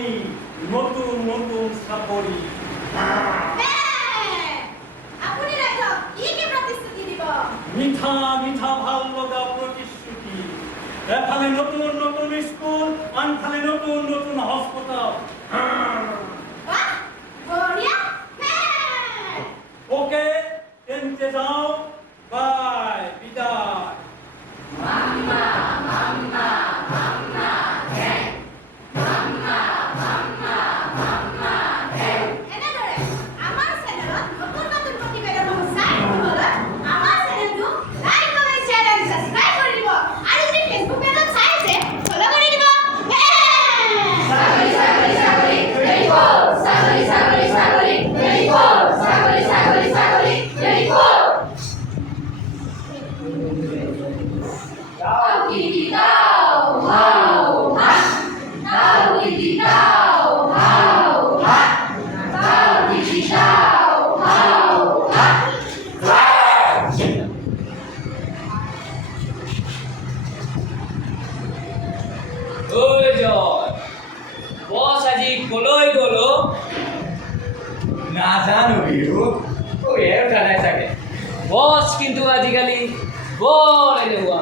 আমি নতুন নতুন চাকৰি আপুনি ৰাইজক কি কি প্ৰতিশ্ৰুতি দিব? মিঠা মিঠা ভাল লগা প্ৰতিশ্ৰুতি এফালে নতুন নতুন স্কুল আনফালে নতুন নতুন হস্পিটাল বঢ়িয়া ওকে তেন্তে যাও বাই বিদায় এনেদৰে আমাৰ চেনেলত নতুন নতুন প্ৰতিবেদনসমূহ চাই থাকিবলৈ আমাৰ চেনেলটো লাইক কমেণ্ট শ্বেয়াৰ আৰু ছাবস্ক্ৰাইব কৰি দিব আৰু যদি ফেচবুক পেজত চাই আছে ফলো কৰি দিব চাকৰি চাকৰি চাকৰি ৰেডি ফৰ চাকৰি চাকৰি চাকৰি ৰেডি ফৰ চাকৰি চাকৰি চাকৰি ready for Tau hau ha Tau titi tau hau ha Tau titi tau hau ha Oi Joy, bos আজি কলৈ গলো নাজানো বিহু কৈয়ে উঠা নাই চাগে বস কিন্তু আজিকালি বৰ এলেহুৱা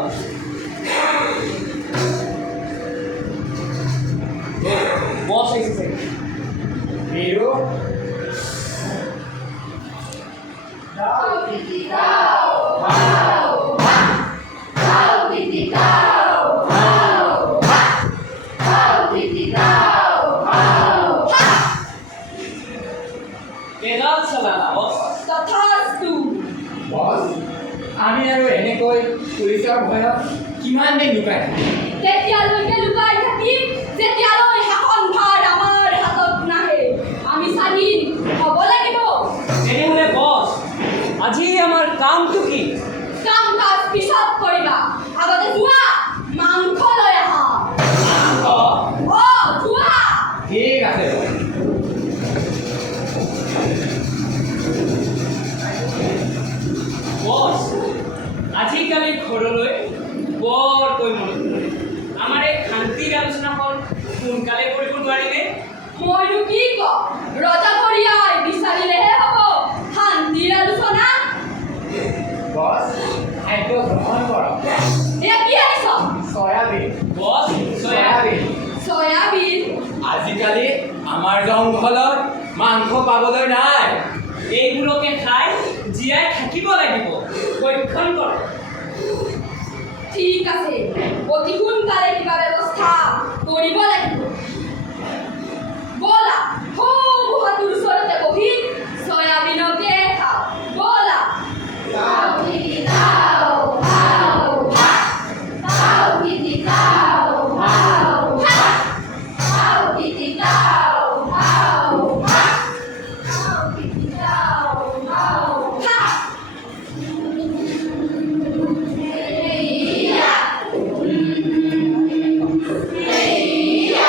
বস আহিছে Bihu Tau titi tau hau ha Tau titi tau hau ha Tau titi tau hau ha কেডাল চলানা বস Tathastu বছ আমি আৰু এনেকৈ পুলিচৰ ভয়ত কিমান দিন লুকাই থাকিম তেতিয়ালৈকে লুকাই থাকিম যেতিয়ালৈ শাসনভাৰ আমাৰ হাতত নাহে আমি স্বাধীন হ'ব লাগিব তেনেহ'লে বস আজি আমাৰ কামটো কি কাম কাজ পিছত কৰিবা আগতে যোৱা মাংস লৈ আহা যোৱা ঠিক আছে বস আজিকালি ঘৰলৈ বৰকৈ মনত পৰে আমাৰ এই শান্তিৰ আলোচনাখন সোনকালে কৰিব নোৱাৰিনে মইনো কি কম ৰজা কৰিয়াই বিচাৰিলেহে হ'ব শান্তিৰ আলোচনা বছ খাদ্য গ্ৰহণ কৰক এয়া কি আনিছ চয়াবিন বস চয়াবিন চয়াবিন আজিকালি আমাৰ জংঘলত মাংস পাবলৈ নাই এইবোৰকে খাই জীয়াই থাকিব লাগিব ভক্ষণ কৰ ঠিক আছে অতি সোনকালে কিবা ব্যৱস্থা কৰিব লাগিব ব'লা গুহাটোৰ ওচৰতে বহি চয়াবিনকে খাওঁ ব'লা Tau titi tau hau ha Tau titi tau hau ha Tau titi tau hau ha Tau titi tau hau ha Iya Iya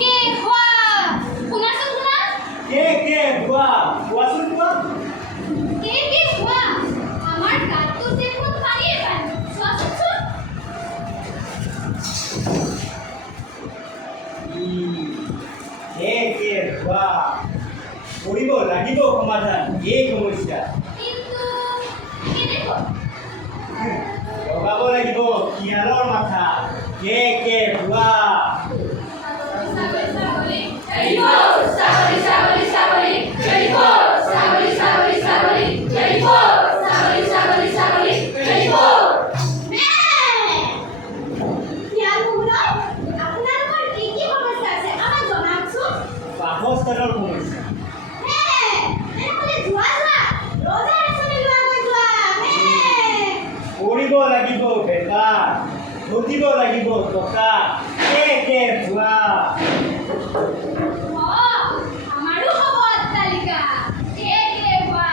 কে হোৱা শুনাচোন শুনা কে কোৱা কোৱাচোন কোৱা কে হোৱা আমাৰ গাটো দেখোন পানীয়ে পানী চোৱাচোন চোন কে কোৱা কৰিব লাগিব সমাধান এই সমস্যা কিন্তু কেনেকৈ লগাব লাগিব শিয়ালৰ মাথা কে কোৱা Ready for sabari sabari sabari ready for sabari sabari sabari ready for sabari sabari sabari ready for আপোনালোকৰ কি কি সমস্যা আছে আমাক জনাওকচোন বাসস্থানৰ সমস্যা এনেহ'লে যোৱা ৰজাৰ আঁচনি লোৱাকৈ যোৱা কৰিব লাগিব বেপাৰ ঘটিব লাগিব টকা কে কোৱা আমাৰো হ'ব অট্টালিকা কে হোৱা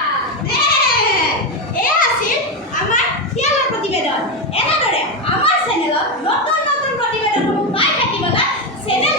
এয়া আছিল আমাৰ শিয়ালৰ প্ৰতিবেদন এনেদৰে আমাৰ চেনেলত নতুন নতুন প্ৰতিবেদনসমূহ পাই থাকিবলৈ চেনেল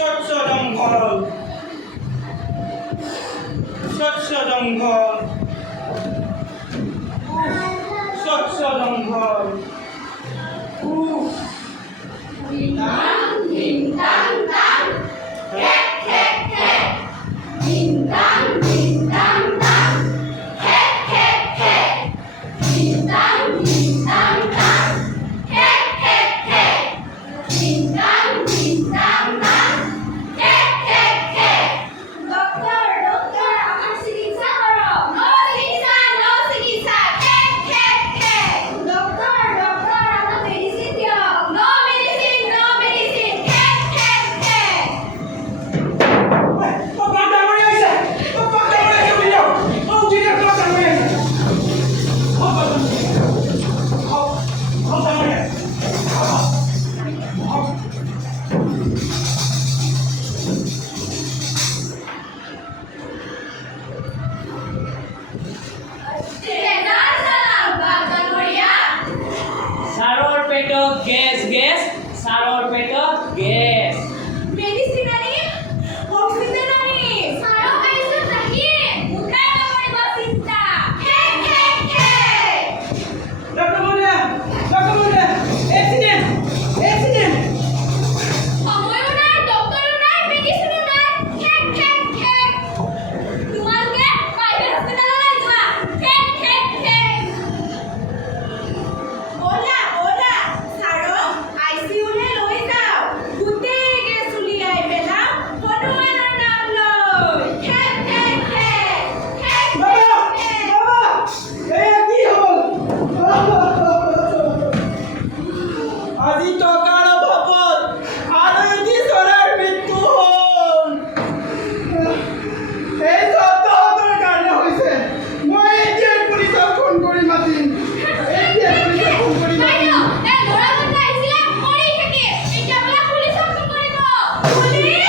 স্বচ্ছ জঙ্গল স্বচ্ছ জঙ্গল স্বচ্ছ জঙ্গল Ding dang dang, hek hek hek. Ding dang dang, hek hek hek. Ding dang dang, hek hek hek. Ding dang dang, hek hek hek. Doctor doctor আমার চিকিৎসা করো No চিকিৎসা, hek hek hek. Doctor doctor আমার medicine দিও No medicine, hek hek hek. Tenar salam, Bapak Muria. ছাৰৰ পেটত gas ছাৰৰ পেটত গেছ মেডিসিন আনি অক্সিজেন আনি Sarap kayo nahi. Mukha naman ba sinta? Hek hek hek. সময়ও নাই, ডক্টৰো নাই, মেডিচিনো নাই। Hack hack hack. তোমালোকে প্ৰাইভেট হস্পিটেললৈ যোৱা। Hack hack hack. ওলা ওলা সাৰো আইসিইউ লে লই যাও গোটেই গেছ উলিয়াই পেলাও হনুমানৰ নাম লৈ হেক হেক হেক। হেক বাবা! হেক। বাবা! এয়া কি হ'ল? আজি টকাৰ অভাৱত আৰু এটি চৰাইৰ মৃত্যু হ'ল। এই জব্দৰ কাৰণে হৈছে মই এতিয়াই পুলিচক ফোন কৰি মাতিম এতিয়াই পুলিচক ফোন কৰি বাইদেউ, মাতিম এই ল'ৰাজনটো আহিছিলে, মৰি থাকে। এতিয়া বোলে পুলিচক ফোন কৰিব। পুলিচ!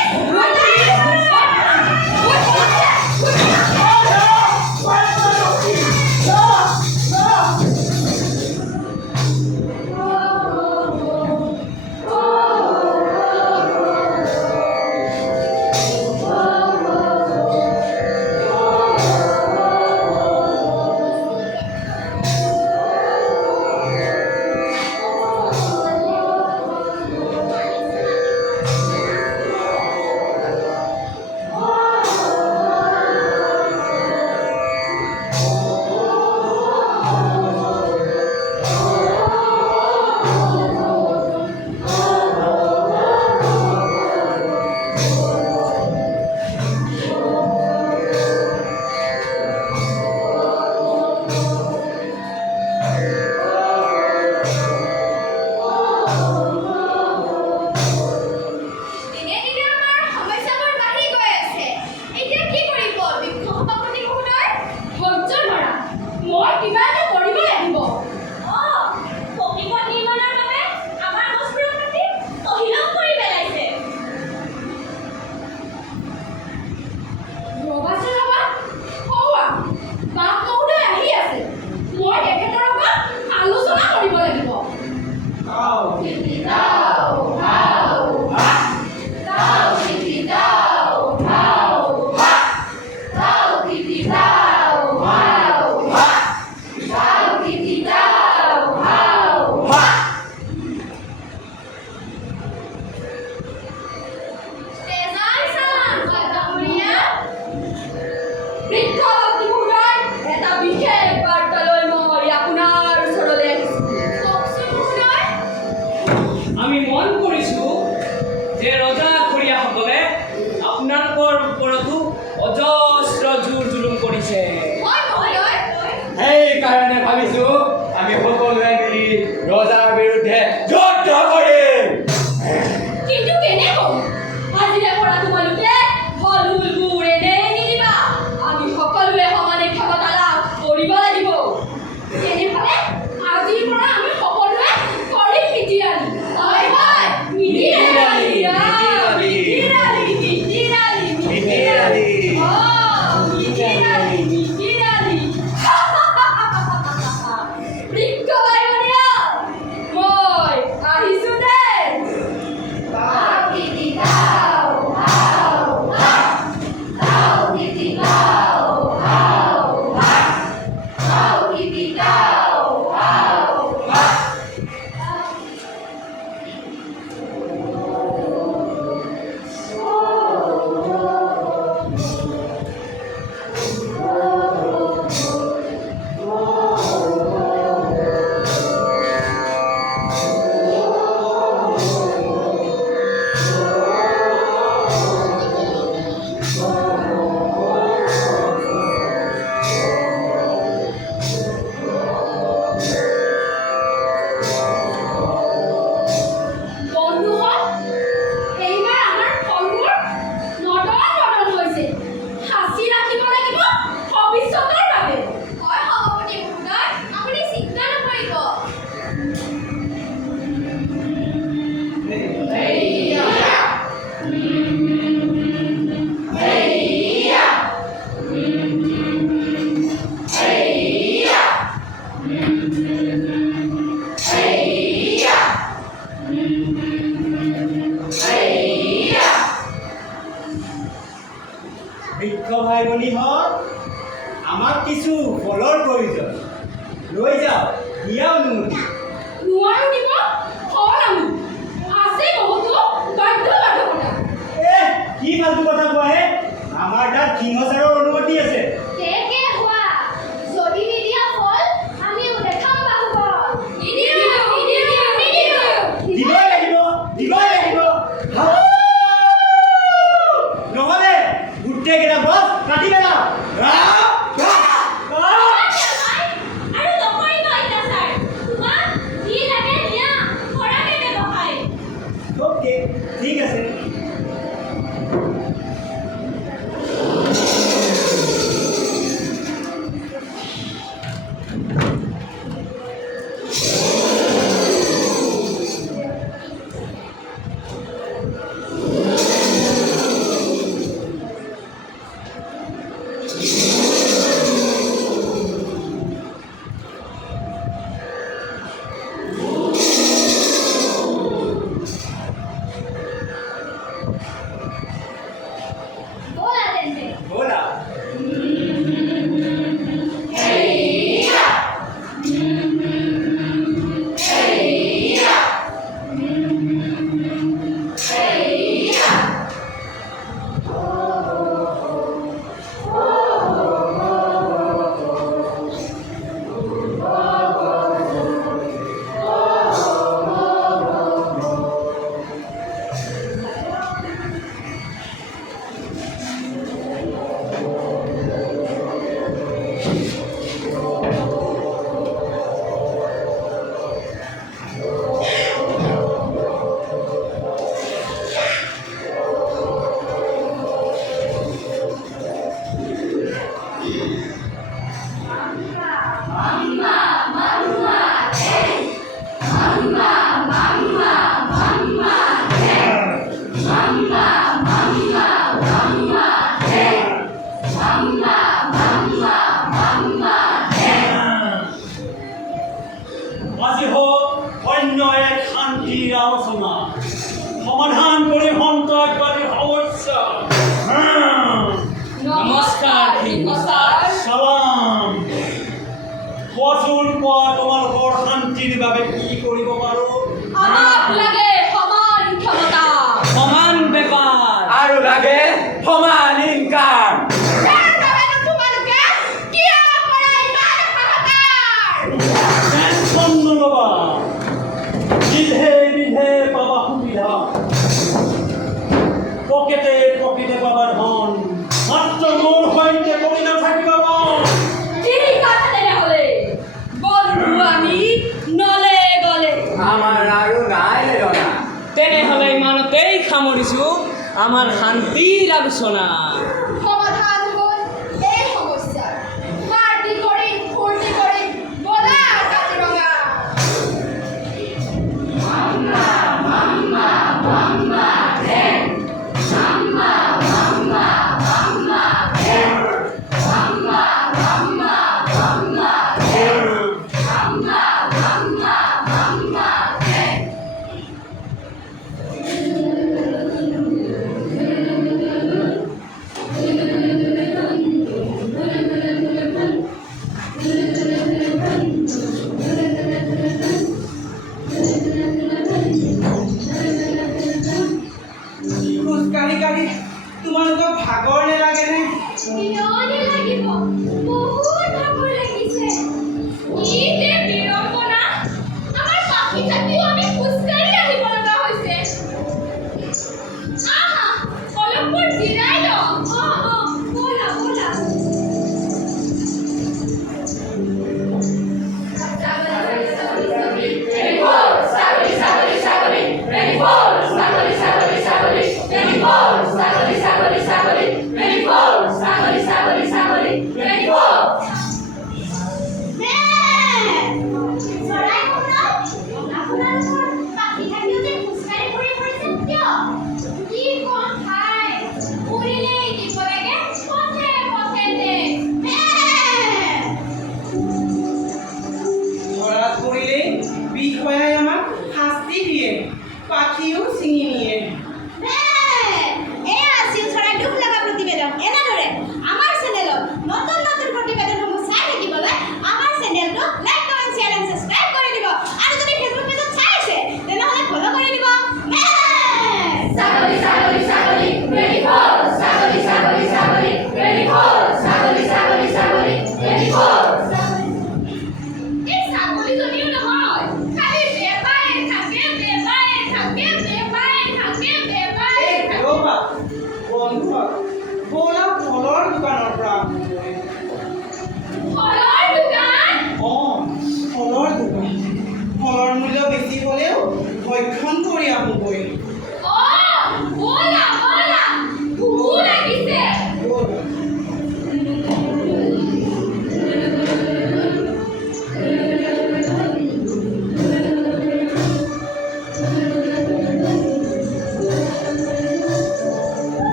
দিনে দিনে আমাৰ সমস্যাবোৰ বাঢ়ি গৈ আছে। এতিয়া কি কৰিব বৃক্ষ সভাপতি মহোদয়? ধৈৰ্য ধৰা, মই কিবা এটা কৰিব লাগিব। পকীপথ নিৰ্মাণৰ বাবে আমাৰ গছবোৰৰ কাটি তহিলং কৰি পেলাইছে ৰবাচোন ৰবা, সৌৱা, বাপ মহোদয় আহি আছে। মই তেখেতৰ লগত আলোচনা কৰিব লাগিব। তেজাৰ চালাম, বাবা মুৰিয়া। বৃক্ষ সভাপতি মহোদয়, এটা বিশেষ বাৰ্তা লৈ মই আপোনাৰ ওচৰলৈ আহিছোঁ। কওকচোন মহোদয়। আমি মন কৰিছো যে ৰজাঘৰীয়াসকলে আপোনালোকৰ ওপৰতো অজস্ৰ জোৰ জুলুম কৰিছে হয় মহোদয়। সেইকাৰণে ভাবিছো আমি সকলোৱে মিলি ৰজাৰ বিৰুদ্ধে যুদ্ধ কৰিম কিন্তু কেনেকৈ? আজিৰে পৰা তোমালোকে ফল মূলবোৰ এনেই নিদিবা। আমি সকলোৱে সমানে ক্ষমতা লাভ কৰিব লাগিব। তেনেহ'লে আজিৰ পৰা আমি সকলোৱে কৰিম মিতিৰ আলি। হয় হয়, মিতিৰ আলি। মিতিৰ আলি, মিতিৰ আলি, মিতিৰ আলি। মিতিৰ আলি, মিতিৰ আলি। বৃক্ষ বাহিনীয়া, মই ভাই ভনীহঁত, আমাক কিছু ফলৰ প্ৰয়োজন। লৈ যাওক, দিয়াও নুমুঠি। নোৱাৰো দিব ফল আমি আছে বহুতো বাধ্যবাধকতা কি ফালতু কথা কোৱা হে? আমাৰ তাত সিংহচাৰৰ অনুমতি আছে। কে হোৱা যদি নিদিয়া ফল আমিও দেখাম বাহুবল। দিবই লাগিব, দিবই লাগিব। নহ'লে গোটেইকেইটা গছ কাটি পেলাও। আৰু নকৰিব অত্যাচাৰ। তোমাক যি লাগে দিয়া, কৰাকে ব্যৱসায়। অ'কে, ঠিক আছে। ব'লা তেন্তে। ব'লা। আজি হওক অন্য এক শান্তিৰ আলোচনা, সমাধান কৰি সন্ত্ৰাসবাদীৰ সমস্যা। নমস্কাৰ সিংহচাৰ চালাম। কোৱাচোন, কোৱা তোমালোকৰ শান্তিৰ বাবে কি কৰিব পাৰো? আমাক লাগে সমান ক্ষমতা সমান বেপাৰ আৰু লাগে সমান ইনকাম। তাৰ বাবেনো তোমালোকে কিয় কৰা ইমান হাহাকাৰ? টেনচন নল'বা, বিধে বিধে পাবা সুবিধা, পকেটে পকেটে পাবা ধন, মাত্ৰ মোৰ সৈতে কৰি নাথাকিবা মন। ঠিক আছে তেনেহ'লে বন্ধু আমি নলে গলে আমাৰ আৰু নাই ৰনা। তেনেহ'লে ইমানতেই সামৰিছোঁ আমাৰ শান্তিৰ আলোচনা। সমাধান হ'ল এই সমস্যাৰ। পাৰ্টি কৰিম, ফূৰ্তি কৰিম, ব'লা কাজিৰঙা। খোজকাঢ়ি কাঢ়ি তোমালোকৰ ভাগৰ নেলাগেনে? বিৰলে লাগিব, বহুত ভাগৰ লাগিছে। কি যে বিড়ম্বনা, আমাৰ পাখি থাকিও আমি খোজকাঢ়ি আহিব লগা হৈছে। আহা, অলপমান জিৰাই লওঁ। ব'লা ব'লা। ছাগলী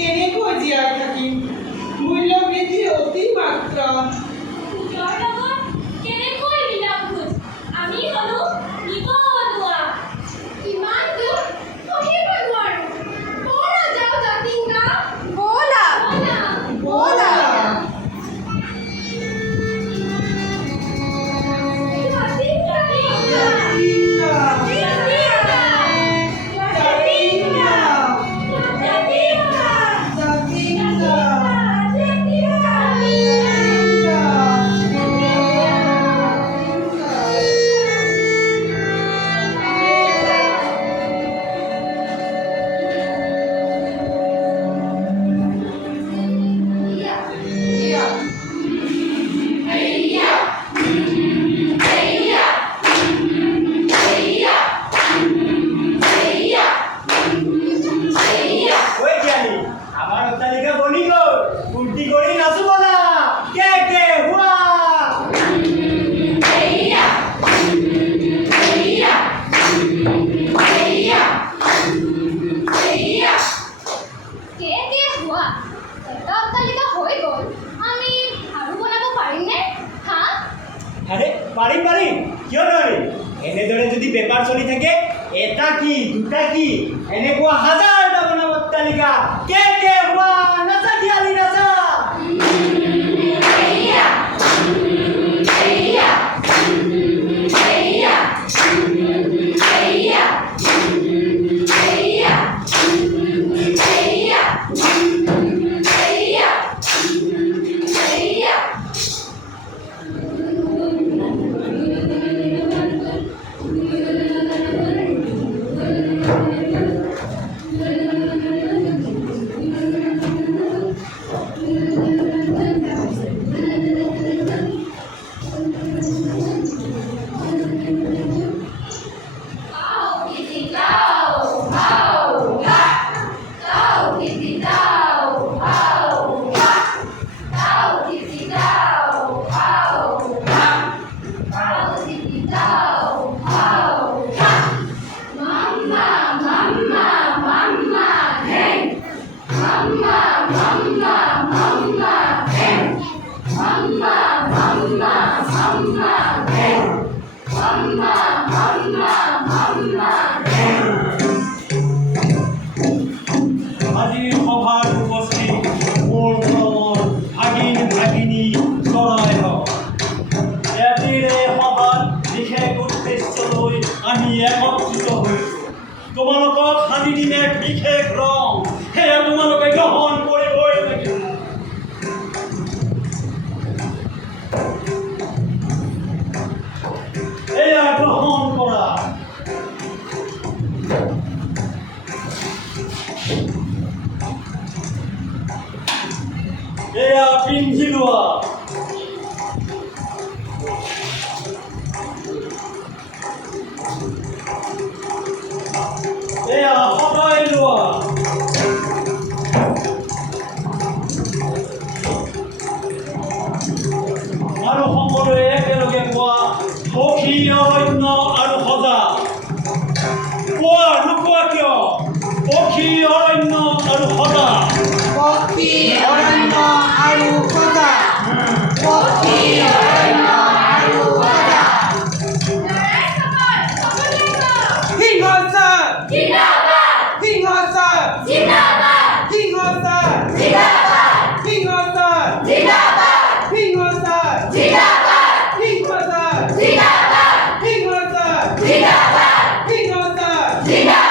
কেনেকৈ জীয়াই থাকিম মূল্যবৃদ্ধি অতিমাত্ৰা নিজৰ লগত কেনেকৈ মিলাম খোজ আমি হ'লো নিবনুৱা ইমান দূৰ পঢ়িব নোৱাৰো ব'লা যাওঁ জাতিংগা ব'লা ব'লা ওই জ্ঞানী আমার অট্টালিকা বনি গ'ল ফূৰ্তি কৰি নাচো ব'লা কে হুৱা কে হোৱা এটা অট্টালিকা হৈ গ'ল আমি আৰু বনাব পাৰিমনে হা আৰে পাৰিম কিয় নোৱাৰিম এনেদৰে যদি বেপাৰ চলি থাকে এটা কি দুটা কি এনেকুৱা হাজাৰটা বনাম অট্টালিকা কে হুৱা নাচা খিয়ালি নাচা আজিৰ সভাত উপস্থিত মোৰ মৰমৰ ভাগিন ভাগিনী চৰাই হওক আজিৰ এই সভাত বিশেষ উদ্দেশ্য লৈ আমি একত্ৰিত হৈছোঁ তোমালোকক সানি দিম এক বিশেষ ৰং সেয়া তোমালোকে গ্ৰহণ কৰিবই লাগিব এয়া গ্ৰহণ কৰা এয়া পিন্ধি লোৱা এয়া সদায় লোৱা আৰু সকলোৱে একেলগে কোৱা সখী অৰণ্য আৰু সজা কোৱা নোকোৱা কিয় সখী অৰণ্য আৰু সজা পক্ষী অৰণ্য আৰু সজা পক্ষী অৰণ্য আৰু সজা সিংহস্থান সিংহস্থান সিংহস্থান সিংহস্থান সিংহস্থান সিংহস্থান সিংহস্থান সিংহস্থান